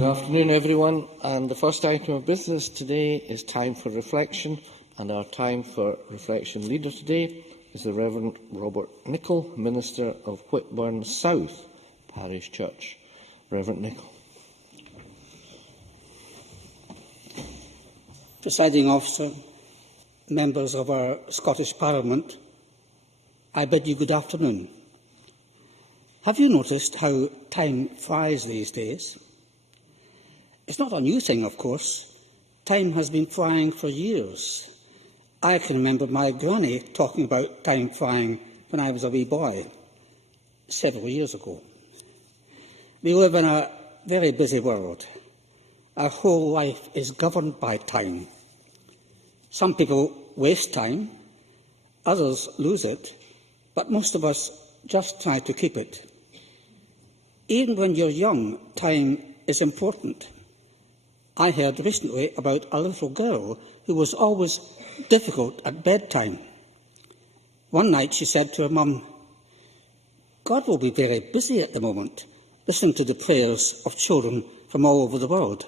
Good afternoon, everyone. And the first item of business today is time for reflection. And our time for reflection leader today is the Reverend-Robert-Nicol, Minister of Whitburn-South-Parish-Church. Reverend-Nicol. Presiding Officer, members of our Scottish Parliament, I bid you good afternoon. Have you noticed how time flies these days? It's not a new thing, of course. Time has been flying for years. I can remember my granny talking about time flying when I was a wee boy, several years ago. We live in a very busy world. Our whole life is governed by time. Some people waste time, others lose it, but most of us just try to keep it. Even when you're young, time is important. I heard recently about a little girl who was always difficult at bedtime. One night she said to her mum, "God will be very busy at the moment, listening to the prayers of children from all over the world.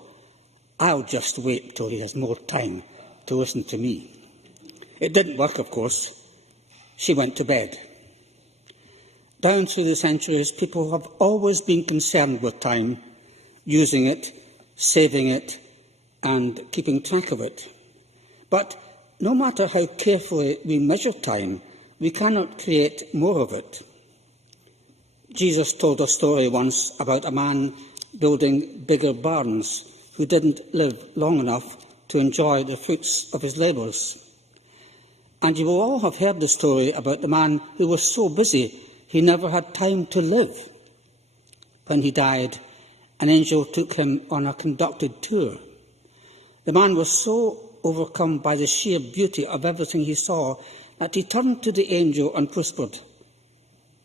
I'll just wait till he has more time to listen to me." It didn't work, of course. She went to bed. Down through the centuries, people have always been concerned with time, using it, saving it, and keeping track of it. But no matter how carefully we measure time, we cannot create more of it. Jesus told a story once about a man building bigger barns who didn't live long enough to enjoy the fruits of his labours. And you will all have heard the story about the man who was so busy he never had time to live. When he died, an angel took him on a conducted tour. The man was so overcome by the sheer beauty of everything he saw that he turned to the angel and whispered,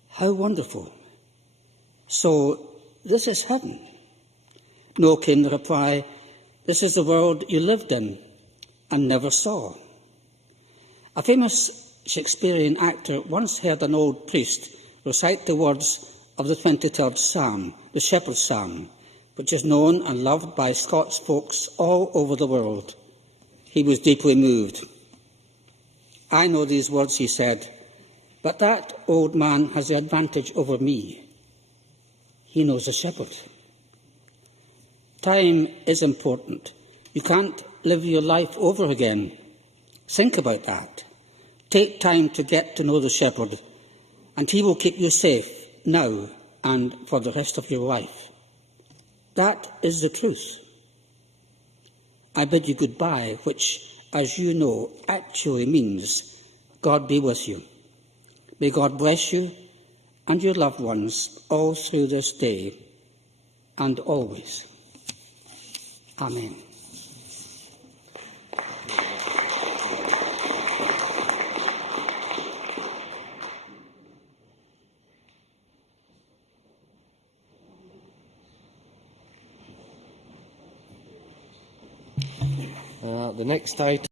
"How wonderful! So this is heaven?" "No," came the reply. "This is the world you lived in and never saw." A famous Shakespearean actor once heard an old priest recite the words of the 23rd Psalm, the Shepherd's Psalm, which is known and loved by Scots folks all over the world. He was deeply moved. "I know these words," he said, "but that old man has the advantage over me. He knows the shepherd." Time is important. You can't live your life over again. Think about that. Take time to get to know the shepherd, and he will keep you safe now and for the rest of your life. That is the truth. I bid you goodbye, which, as you know, actually means God be with you. May God bless you and your loved ones all through this day and always. Amen. The next item